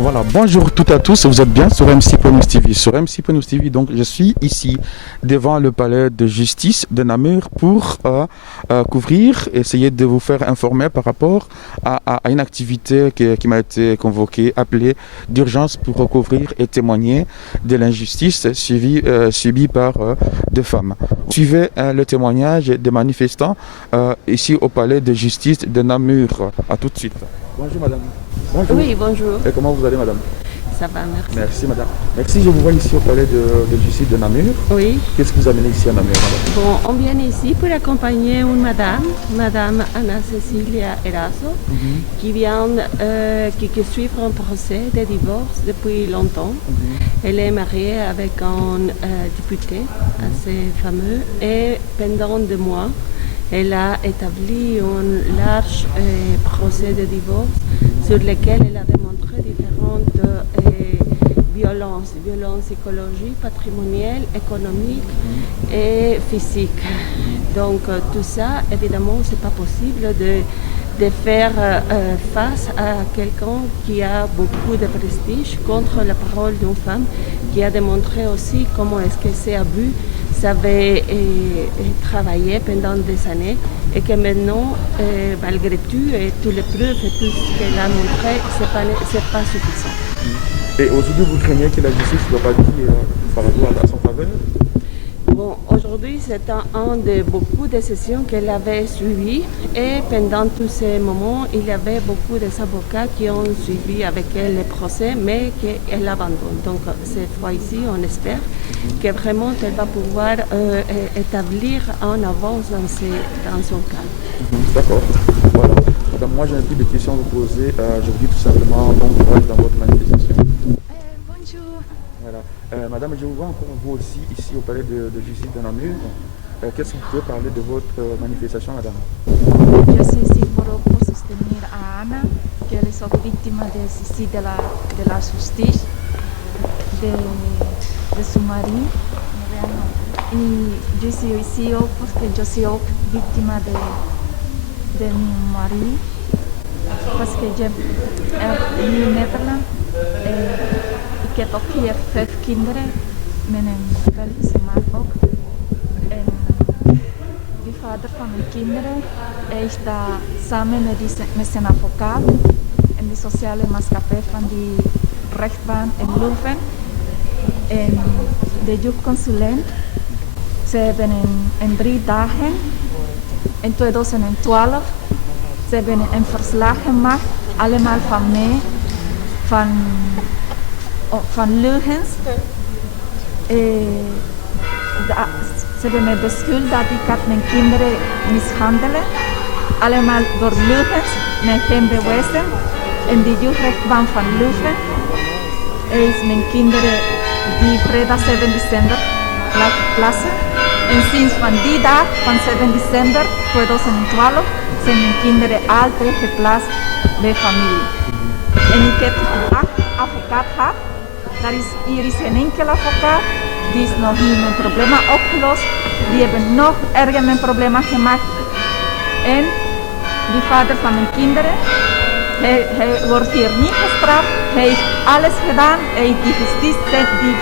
Voilà, bonjour toutes et à tous, vous êtes bien sur MC Ponus TV. Sur MC Ponus TV, donc je suis ici devant le palais de justice de Namur pour couvrir, essayer de vous faire informer par rapport à une activité qui m'a été convoquée, appelée d'urgence pour recouvrir et témoigner de l'injustice subie par deux femmes. Suivez le témoignage des manifestants ici au palais de justice de Namur. À tout de suite. Bonjour madame. Bonjour. Oui, bonjour. Et comment vous allez madame? Ça va, merci. Merci madame. Merci, je vous vois ici au palais de justice de Namur. Oui. Qu'est-ce que vous amenez ici à Namur madame? Bon, on vient ici pour accompagner une madame Anna Cecilia Eraso, qui vient qui suit un procès de divorce depuis longtemps. Elle est mariée avec un député assez fameux et pendant 2 mois, elle a établi un large procès de divorce sur lequel elle a démontré différentes violences psychologiques, patrimoniales, économiques et physiques. Donc tout ça, évidemment, c'est pas possible de faire face à quelqu'un qui a beaucoup de prestige contre la parole d'une femme qui a démontré aussi comment est-ce que ces abus savait travaillé pendant des années et que maintenant, malgré tout, et toutes les preuves et tout ce qu'elle a montré, c'est pas suffisant. Et aujourd'hui, vous craignez que la justice ne soit pas dit par rapport à son faveur? Bon, aujourd'hui, c'est un de beaucoup de sessions qu'elle avait suivies et pendant tous ces moments, il y avait beaucoup d'avocats qui ont suivi avec elle le procès, mais qu'elle abandonne. Donc, cette fois-ci, on espère que vraiment elle va pouvoir établir en avance dans son cas. D'accord. Voilà. Madame, moi, j'ai un peu de questions à vous poser. Je vous dis tout simplement bon courage dans votre manifestation. Bonjour. Voilà. Madame, je vous vois encore vous aussi ici au palais de justice de Namur. Qu'est-ce que vous pouvez parler de votre manifestation, madame? Yo soy por sostener a Ana, que él es víctima de suicidio de la justicia de su marido. Y yo soy CEO porque yo soy víctima de mi marido. Porque yo in Nederland ik heb ook hier 5 kinderen met een Belgische man ook. En de vader van mijn kinderen is daar samen met zijn advocaat en de sociale maatschappij van die rechtbank in Leuven. En de jeugdconsulent, ze hebben in 3 dagen, in 2012, ze hebben een verslag gemaakt, allemaal van mij, van leugens. Ze hebben mij beschuldigd dat ik had mijn kinderen mishandelen. Allemaal door leugens, met geen bewijzen. En de jeugdrechtbank van Leuven is mijn kinderen die vrijdag 7 december laten plaatsen. En sinds van die dag, van 7 december 2012, zijn mijn kinderen altijd geplaatst bij familie. En ik heb 8 advocaten gehad. Hier is geen enkele advocaat. Die is nog niet mijn probleem opgelost. Die hebben nog erger mijn probleem gemaakt. En die vader van mijn kinderen, hij wordt hier niet gestraft. Hij heeft alles gedaan. Hij heeft die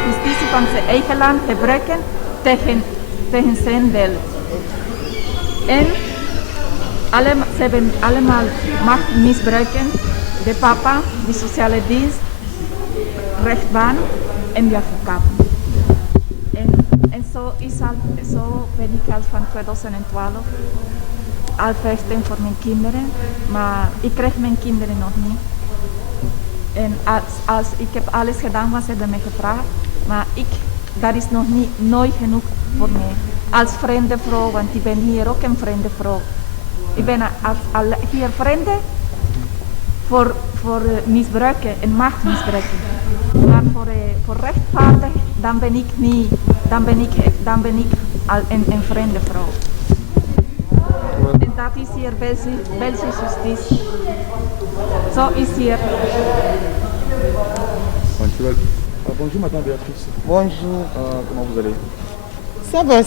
justitie van zijn eigen land gebruiken tegen zijn wil. En ze hebben allemaal macht misbruiken. De papa, de sociale dienst, rechtbank en de advocaat. En zo ben ik al van 2012 al vechten voor mijn kinderen, maar ik krijg mijn kinderen nog niet. En als ik heb alles gedaan wat ze hebben me gevraagd, maar dat is nog nooit genoeg voor mij. Als vreemde vrouw, want ik ben hier ook een vreemde vrouw. Ik ben hier vreemde voor misbruiken en machtmisbruiken. Maar voor rechtvaardig, dan ben ik niet, dan ben ik al een vreemde vrouw. En dat is hier Belgische justitie. Zo is hier. Bonjour madame Béatrice. Bonjour. Comment vous allez? Ça va,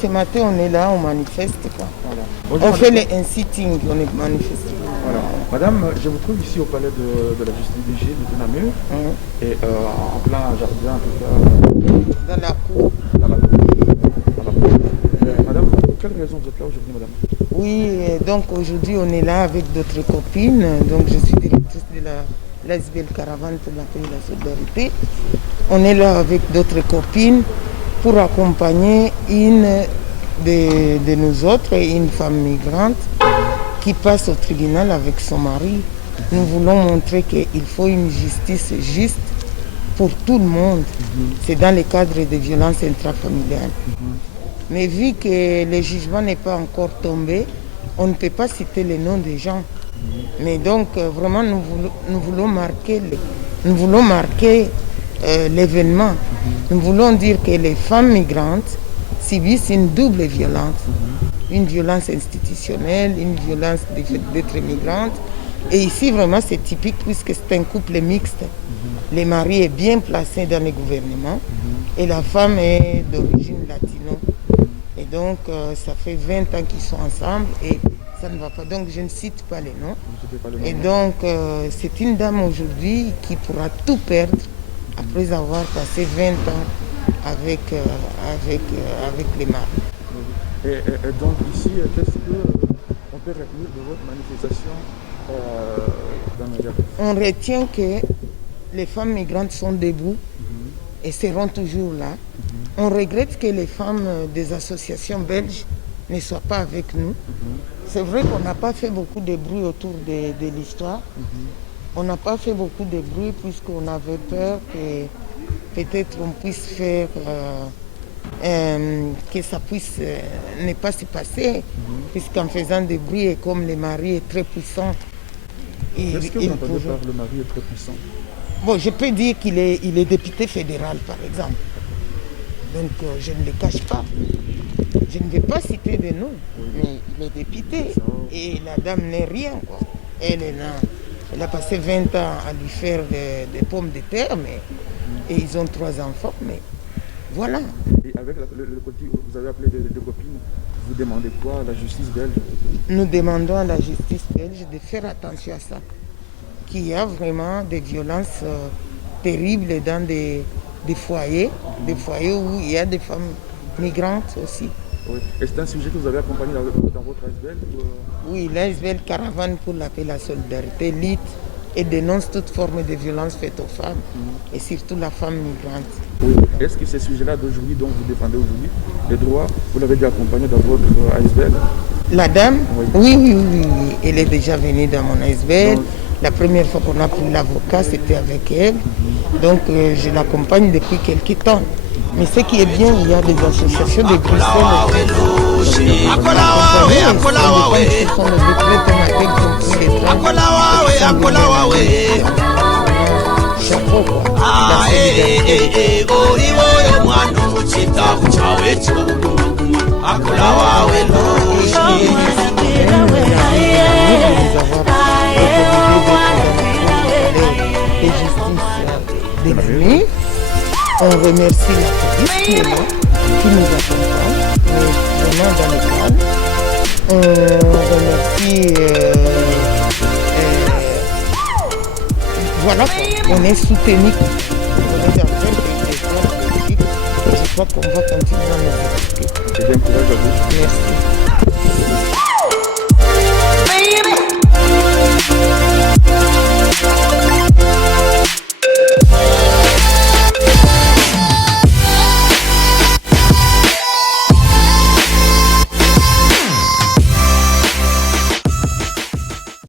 ce matin on est là, on manifeste quoi. Voilà. Bonjour, On fait un sitting, on est manifeste. Voilà. Madame, je vous trouve ici au palais de la justice de Namur, et en plein jardin, en tout cas. Dans la cour. Dans la cour. Madame, pour quelle raison vous êtes là aujourd'hui, madame? Oui, donc aujourd'hui on est là avec d'autres copines. Donc je suis directrice de la l'ASBL Caravane pour la paix et la solidarité. On est là avec d'autres copines pour accompagner une de nous autres, une femme migrante qui passe au tribunal avec son mari. Nous voulons montrer qu'il faut une justice juste pour tout le monde. C'est dans le cadre des violences intrafamiliales. Mais vu que le jugement n'est pas encore tombé, on ne peut pas citer les noms des gens. Mais donc vraiment nous voulons marquer l'événement. Nous voulons dire que les femmes migrantes subissent une double violence. Une violence institutionnelle, une violence d'être migrante. Et ici vraiment c'est typique puisque c'est un couple mixte. Le mari est bien placé dans le gouvernement et la femme est d'origine latino. Et donc ça fait 20 ans qu'ils sont ensemble et ça ne va pas. Donc je ne cite pas les noms. Et donc c'est une dame aujourd'hui qui pourra tout perdre après avoir passé 20 ans avec les maris. Et donc ici, qu'est-ce qu'on peut retenir de votre manifestation dans nos diapos? On retient que les femmes migrantes sont debout et seront toujours là. On regrette que les femmes des associations belges ne soient pas avec nous. C'est vrai qu'on n'a pas fait beaucoup de bruit autour de l'histoire. On n'a pas fait beaucoup de bruit puisqu'on avait peur que peut-être on puisse faire que ça puisse ne pas se passer. Puisqu'en faisant des bruits, et comme le mari est très puissant, Qu'est-ce que vous entendez par le mari est très puissant? Bon, je peux dire qu'il est député fédéral, par exemple. Donc, je ne le cache pas. Je ne vais pas citer de nom, mais il est député. Et la dame n'est rien, quoi. Elle a passé 20 ans à lui faire des pommes de terre, et ils ont 3 enfants, mais voilà. Et avec le côté, vous avez appelé des copines, vous demandez quoi à la justice belge? Nous demandons à la justice belge de faire attention à ça. Qu'il y a vraiment des violences terribles dans des foyers où il y a des femmes migrantes aussi. Oui. Et c'est un sujet que vous avez accompagné dans votre ASBL Oui, l'ASBL Caravane pour la paix et la solidarité lutte et dénonce toute forme de violence faite aux femmes et surtout la femme migrante. Oui. Est-ce que ces sujets-là d'aujourd'hui, dont vous défendez aujourd'hui, les droits, vous l'avez déjà accompagné dans votre ASBL? La dame, oui, elle est déjà venue dans mon ASBL. La première fois qu'on a pris l'avocat, c'était avec elle. Donc je l'accompagne depuis quelques temps. Mais ce qui est bien, il y a des associations de Bruxelles. Chapeau, on remercie la police qui est là, qui nous accompagne, vraiment dans le cadre. On remercie, voilà, on est soutenu. On est dans un effort politique. Je crois qu'on va continuer à nous écouter. Et bien, courage à vous. Merci.